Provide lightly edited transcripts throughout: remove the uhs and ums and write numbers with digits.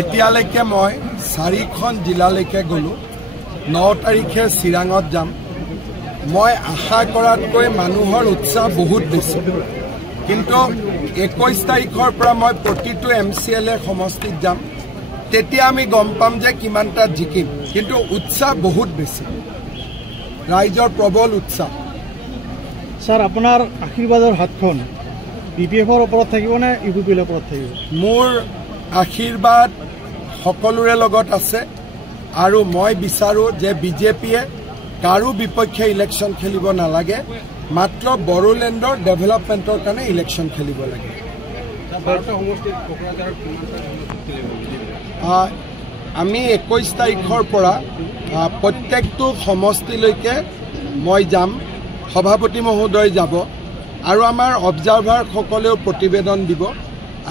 এতিয়ালৈকে মই 4খন জিলালৈকে গ'লো 9 তাৰিখে চিৰাঙত যাম মই আশা কৰাতকৈ মানুহৰ উৎসাহ বহুত বেছি কিন্তু 21 তাৰিখৰ পৰা মই প্ৰতিটো MCLA সমষ্টিত যাম তেতিয়া আমি গম পাম যে কিমানটা জিকিম কিন্তু উৎসাহ বহুত বেছি ৰাইজৰ প্ৰবল উৎসাহ স্যাৰ আপোনাৰ আশীৰ্বাদৰ হাতখন BPFৰ ওপৰত থাকিব নে UPPৰ ওপৰত থাকিব মোৰ আশীৰ্বাদ সকলোৰে লগত আছে আৰু মই বিচাৰো যে বিজেপিয়ে কাৰো বিপক্ষে ইলেকশন খেলিব নালাগে মাত্ৰ বড়োলেণ্ডৰ ডেভেলপমেণ্টৰ কাৰণে ইলেকশন খেলিব লাগে আমি 21 তাৰিখৰ পৰা প্ৰত্যেকটো সমষ্টিলৈকে মই যাম সভাপতি মহোদয় যাব আৰু আমাৰ অবজাৰ্ভাৰ সকলেও প্ৰতিবেদন দিব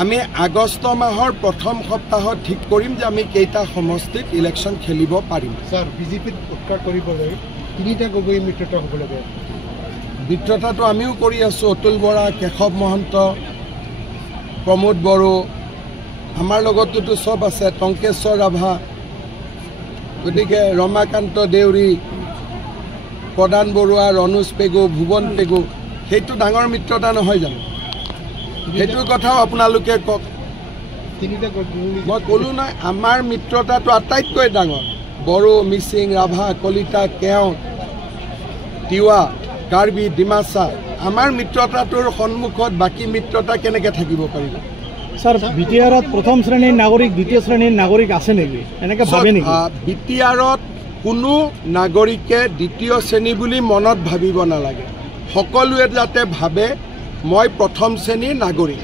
আমি আগষ্ট মাহৰ প্ৰথম সপ্তাহত ঠিক কৰিম যে আমি কেইটা সমষ্টিত ইলেকশন খেলিব পাৰিম স্যাৰ বিজেপিত উৎকাৰ কৰিবলৈ তিনিটা গগৈ মিত্ৰতা হ'ব লাগে মিত্ৰতাটো আমিও কৰি আছো অতুল বৰা কেশৱ মহন্ত প্ৰমোদ বড়ো আমাৰ লগততো সব আছে টংকেশ্বৰ ৰাভা গতিকে ৰমাকান্ত দেউৰী প্ৰদান বৰুৱা ৰনুজ পেগু ভুৱন পেগু সেইটো ডাঙৰ মিত্ৰতা নহয় জানো সেইটো কথাও আপোনালোকে কক মই ক'লো নাই আমাৰ মিত্ৰতাটো আটাইতকৈ ডাঙৰ বড়ো মিচিং ৰাভা কলিতা কেও তিৱা কাৰ্বি ডিমাছা আমাৰ মিত্ৰতাটোৰ সন্মুখত বাকী মিত্ৰতা কেনেকৈ থাকিব পাৰিব স্যাৰ বিটিআৰত প্ৰথম শ্ৰেণীৰ নাগৰিক দ্বিতীয় শ্ৰেণীৰ নাগৰিক আছে নেকি এনেকৈ ভাবে নেকি বিটিআৰত কোনো নাগৰিকে দ্বিতীয় শ্ৰেণী বুলি মনত ভাবিব নালাগে সকলোৱে যাতে ভাবে মই প্ৰথম শ্ৰেণীৰ নাগৰিক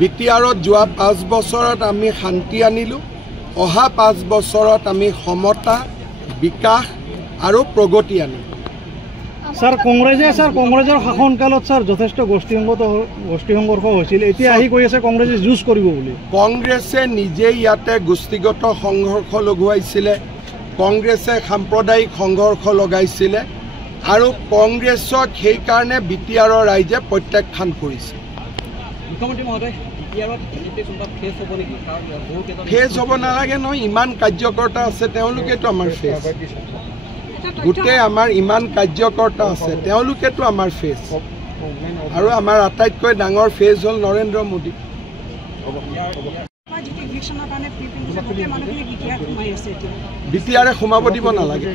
বিটিআৰত যোৱা 5 বছৰত আমি শান্তি আনিলো অহা 5 বছৰত আমি সমতা বিকাশ আৰু প্ৰগতি আনিলো স্যাৰ কংগ্ৰেছৰ শাসনকালত স্যাৰ যথেষ্ট গোষ্ঠী সংঘৰ্ষ হৈছিল এতিয়া আহি কৈ আছে কংগ্ৰেছে যুঁজ কৰিব বুলি কংগ্ৰেছে নিজে ইয়াতে গোষ্ঠীগত সংঘৰ্ষ লগাইছিলে কংগ্ৰেছে সাম্প্ৰদায়িক সংঘৰ্ষ লগাইছিলে আৰু কংগ্ৰেছক সেই কাৰণে বিটিআৰৰ ৰাইজে প্ৰত্যাখ্যান কৰিছে মুখ্যমন্ত্ৰী মহোদয় বিটিআৰত ফেচ হ'ব নেকি ফেচ হ'ব নালাগে নহয় ইমান কাৰ্যকৰ্তা আছে তেওঁলোকেতো আমাৰ ফেচ গোটেই আমাৰ ইমান কাৰ্যকৰ্তা আছে তেওঁলোকেতো আমাৰ ফেচ আৰু আমাৰ আটাইতকৈ ডাঙৰ ফেচ হ'ল নৰেন্দ্ৰ মোদী বিটিআৰে সোমাব দিব নালাগে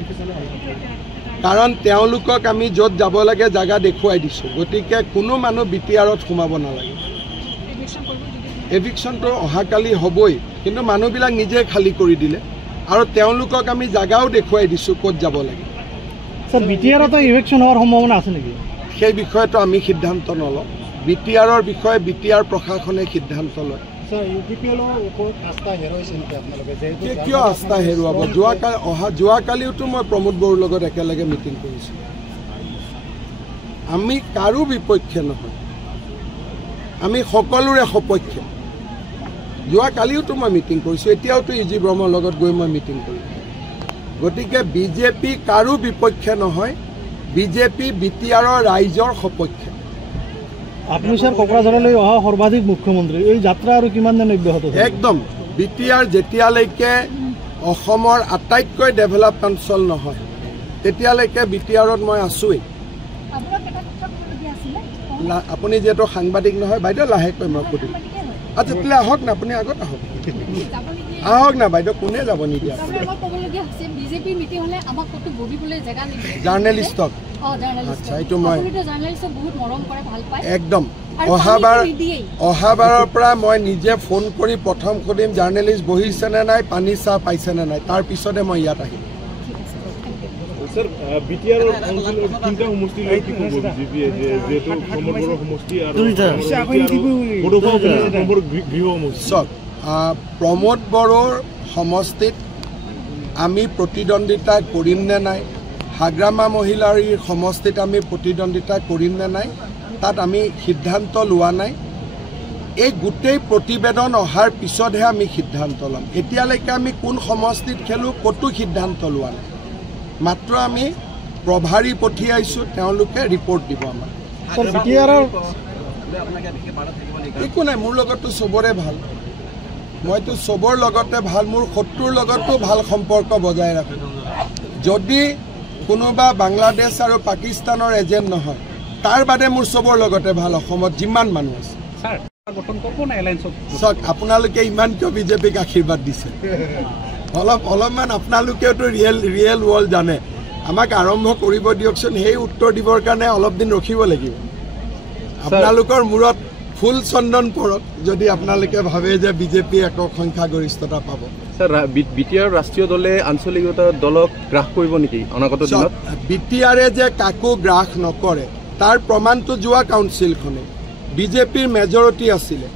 কাৰণ তেওঁলোকক আমি য'ত যাব লাগে জাগা দেখুৱাই দিছোঁ গতিকে কোনো মানুহ বিটিআৰত সোমাব নালাগে এভিকশ্যনটো অহাকালি হ'বই কিন্তু মানুহবিলাক নিজে খালী কৰি দিলে আৰু তেওঁলোকক আমি জাগাও দেখুৱাই দিছোঁ ক'ত যাব লাগে স্যাৰ বিটিআৰত ইলেকশ্যন হোৱাৰ সম্ভাৱনা আছে নেকি সেই বিষয়টো আমি সিদ্ধান্ত নলওঁ বিটিআৰৰ বিষয়ে বিটিআৰ প্ৰশাসনে সিদ্ধান্ত লয় কিয় আস্থা হেৰুৱাব যোৱাকালিওতো মই প্ৰমোদ বড়োৰ লগত একেলগে মিটিং কৰিছোঁ আমি কাৰো বিপক্ষে নহয় আমি সকলোৰে সপক্ষে যোৱাকালিওতো মই মিটিং কৰিছোঁ এতিয়াওতো ইজি ব্ৰহ্মৰ লগত গৈ মই মিটিং কৰিম গতিকে বিজেপি কাৰো বিপক্ষে নহয় বিজেপি বিটিআৰৰ ৰাইজৰ সপক্ষে আপুনি স্যাৰ কোকৰাঝাৰলৈ অহা সৰ্বাধিক মুখ্যমন্ত্ৰী এই যাত্ৰা আৰু কিমান দিন অব্যাহত থাকিব একদম বিটিআৰ যেতিয়ালৈকে অসমৰ আটাইতকৈ ডেভেলপ অঞ্চল নহয় তেতিয়ালৈকে বিটিআৰত মই আছোৱেই আপুনি যিহেতু সাংবাদিক নহয় বাইদেউ লাহেকৈ মই সুধিম আচ্ছা তেতিয়াহ'লে আহক না আপুনি আগত আহক না বাইদেউ কোনে যাব নিদিয়া জাৰ্নেলিষ্টক আচ্ছা এইটো মই একদম অহাবাৰৰ পৰা মই নিজে ফোন কৰি প্ৰথম সুধিম জাৰ্নেলিষ্ট বহিছেনে নাই পানী চাহ পাইছেনে নাই তাৰ পিছতে মই ইয়াত আহিম স্যাৰ বিটিআৰ তিনটা সমষ্টি লৈ কি কৰিব বিজেপিয়ে যেহেতু প্ৰমোদ বড়োৰ সমষ্টি আৰু প্ৰমোদ বড়োৰ সমষ্টিত আমি প্ৰতিদ্বন্দ্বিতা কৰিম নে নাই হাগ্ৰামা মহিলাৰ সমষ্টিত আমি প্ৰতিদ্বন্দ্বিতা কৰিম নে নাই তাত আমি সিদ্ধান্ত লোৱা নাই এই গোটেই প্ৰতিবেদন অহাৰ পিছতহে আমি সিদ্ধান্ত ল'ম এতিয়ালৈকে আমি কোন সমষ্টিত খেলোঁ ক'তো সিদ্ধান্ত লোৱা নাই মাত্ৰ আমি প্ৰভাৰী পঠিয়াইছোঁ তেওঁলোকে ৰিপৰ্ট দিব আমাক একো নাই, মোৰ লগততো চবৰে ভাল, মইতো চবৰ লগতে ভাল, মোৰ শত্ৰুৰ লগতো ভাল সম্পৰ্ক বজাই ৰাখোঁ। যদি কোনোবা বাংলাদেশ আৰু পাকিস্তানৰ এজেণ্ট নহয়, তাৰ বাদে মোৰ চবৰ লগতে ভাল অসমত যিমান মানুহ আছে। চাওক, আপোনালোকে ইমান কিয় বিজেপিক আশীৰ্বাদ দিছে? অলপমান আপোনালোকেওতো ৰিয়েল ৱৰ্ল্ড জানে। আমাক আৰম্ভ কৰিব দিয়কচোন, সেই উত্তৰ দিবৰ কাৰণে অলপ দিন ৰখিব লাগিব। আপোনালোকৰ মূৰত ফুল চন্দন পৰক যদি আপোনালোকে ভাবে যে বিজেপি একক সংখ্যাগৰিষ্ঠতা পাব। স্যাৰ, বিটিআৰ ৰাষ্ট্ৰীয় দলে আঞ্চলিকতা দলক গ্ৰাস কৰিব নেকি অনাগত দিনত? বিটিআৰে যে কাকো গ্ৰাস নকৰে তাৰ প্ৰমাণটো যোৱা কাউন্সিলখনে। বিজেপিৰ মেজৰিটি আছিলে,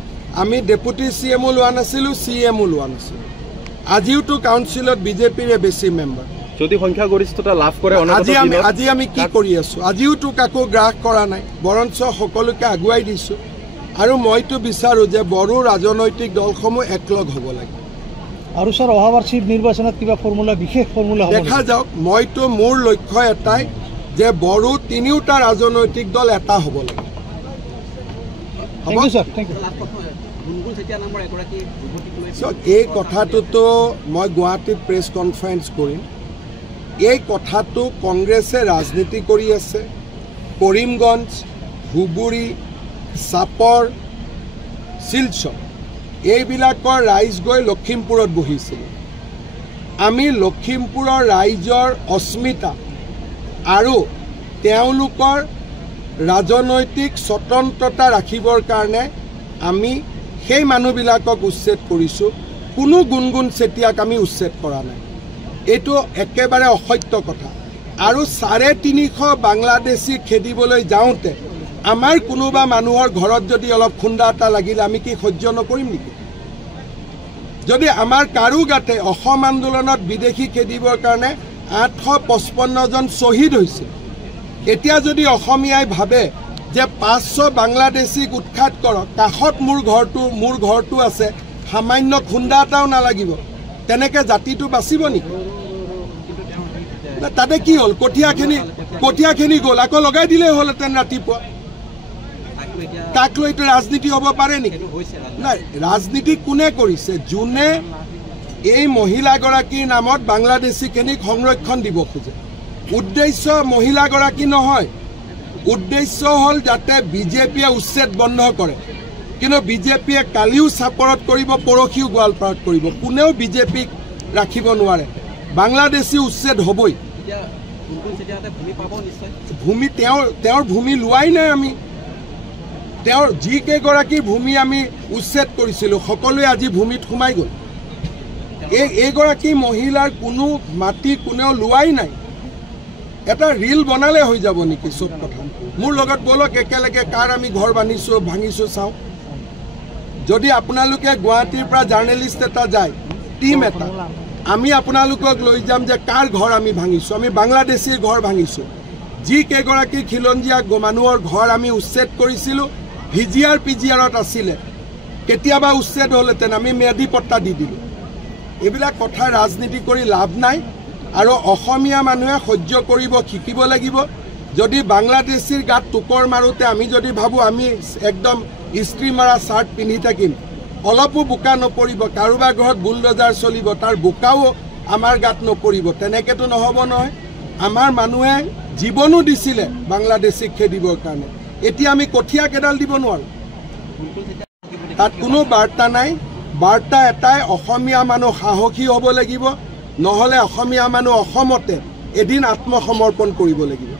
আমি ডেপুটি CMও লোৱা নাছিলোঁ, CMও লোৱা নাছিলোঁ। আজিওতো কাউন্সিলত বিজেপিৰে বেছি মেম্বাৰ। যদি সংখ্যাগৰিষ্ঠতা লাভ কৰে আজি আমি কি কৰি আছোঁ? আজিওতো কাকো গ্ৰাস কৰা নাই, বৰঞ্চ সকলোকে আগুৱাই দিছোঁ। আৰু মইতো বিচাৰোঁ যে বড়ো ৰাজনৈতিক দলসমূহ একলগ হ'ব লাগে। আৰু স্যাৰ, অহাবাৰ চিফ নিৰ্বাচনত কিবা ফৰ্মুলা, বিশেষ ফৰ্মুলা দেখা যাওক। মইতো মোৰ লক্ষ্য এটাই যে বড়ো তিনিওটা ৰাজনৈতিক দল এটা হ'ব লাগে। এই কথাটোতো মই গুৱাহাটীত প্ৰেছ কনফাৰেন্স কৰিম। এই কথাটো কংগ্ৰেছে ৰাজনীতি কৰি আছে। কৰিমগঞ্জ, ধুবুৰী, চাপৰ, শিলচৰ এইবিলাকৰ ৰাইজ গৈ লখিমপুৰত বহিছিল। আমি লখিমপুৰৰ ৰাইজৰ অস্মিতা আৰু তেওঁলোকৰ ৰাজনৈতিক স্বতন্ত্ৰতা ৰাখিবৰ কাৰণে আমি সেই মানুহবিলাকক উচ্ছেদ কৰিছোঁ। কোনো গুণগুণ চেতিয়াক আমি উচ্ছেদ কৰা নাই। এইটো একেবাৰে অসত্য কথা। আৰু 350 বাংলাদেশী খেদিবলৈ যাওঁতে আমাৰ কোনোবা মানুহৰ ঘৰত যদি অলপ খুন্দা এটা লাগিলে আমি কি সহ্য নকৰিম নেকি? যদি আমাৰ কাৰো গাতে অসম আন্দোলনত বিদেশী খেদিবৰ কাৰণে 855 জন শ্বহীদ হৈছে, এতিয়া যদি অসমীয়াই ভাবে যে 500 বাংলাদেশীক উৎখাত কৰক, কাষত মোৰ ঘৰটো আছে, সামান্য খুন্দা এটাও নালাগিব, তেনেকৈ জাতিটো বাচিব নেকি? তাতে কি হ'ল? কঠীয়াখিনি গ'ল, আকৌ লগাই দিলেই হ'লহেঁতেন ৰাতিপুৱা। তাক লৈতো ৰাজনীতি হ'ব পাৰে নেকি? নাই, ৰাজনীতি কোনে কৰিছে? যোনে এই মহিলাগৰাকীৰ নামত বাংলাদেশীখিনিক সংৰক্ষণ দিব খোজে। উদ্দেশ্য মহিলাগৰাকী নহয়, উদ্দেশ্য হ'ল যাতে বিজেপিয়ে উচ্ছেদ বন্ধ কৰে। কিন্তু বিজেপিয়ে কালিও চাপৰত কৰিব, পৰহিও গোৱালপাৰাত কৰিব। কোনেও বিজেপিক ৰাখিব নোৱাৰে। বাংলাদেশী উচ্ছেদ হ'বই। ভূমি তেওঁৰ ভূমি লোৱাই নাই আমি। তেওঁৰ যিকেইগৰাকীৰ ভূমি আমি উচ্ছেদ কৰিছিলোঁ সকলোৱে আজি ভূমিত সোমাই গ'ল। এইগৰাকী মহিলাৰ কোনো মাটি কোনেও লোৱাই নাই। এটা ৰিল বনালে হৈ যাব নেকি চব কথা? মোৰ লগত বলক একেলগে কাৰ আমি ঘৰ ভাঙিছোঁ চাওঁ। যদি আপোনালোকে গুৱাহাটীৰ পৰা জাৰ্নেলিষ্ট এটা যায়, টিম এটা, আমি আপোনালোকক লৈ যাম যে কাৰ ঘৰ আমি ভাঙিছোঁ। আমি বাংলাদেশীৰ ঘৰ ভাঙিছোঁ। যিকেইগৰাকী খিলঞ্জীয়া মানুহৰ ঘৰ আমি উচ্ছেদ কৰিছিলোঁ, VGR PGRত আছিলে, কেতিয়াবা উচ্ছেদ হ'লহেঁতেন, আমি ম্যাদী পট্টা দি দিলোঁ। এইবিলাক কথা ৰাজনীতি কৰি লাভ নাই। আৰু অসমীয়া মানুহে সহ্য কৰিব শিকিব লাগিব। যদি বাংলাদেশীৰ গাত টোকৰ মাৰোঁতে আমি যদি ভাবোঁ আমি একদম ইস্ত্ৰি মাৰা চাৰ্ট পিন্ধি থাকিম, অলপো বোকা নপৰিব, কাৰোবাৰ ঘৰত বুলডোজাৰ চলিব, তাৰ বোকাও আমাৰ গাত নপৰিব, তেনেকৈতো নহ'ব নহয়। আমাৰ মানুহে জীৱনো দিছিলে বাংলাদেশীক খেদিবৰ কাৰণে। এতিয়া আমি কঠীয়া কেইডাল দিব নোৱাৰোঁ। তাত কোনো বাৰ্তা নাই। বাৰ্তা এটাই, অসমীয়া মানুহ সাহসী হ'ব লাগিব, নহ'লে অসমীয়া মানুহ অসমতে এদিন আত্মসমৰ্পণ কৰিব লাগিব।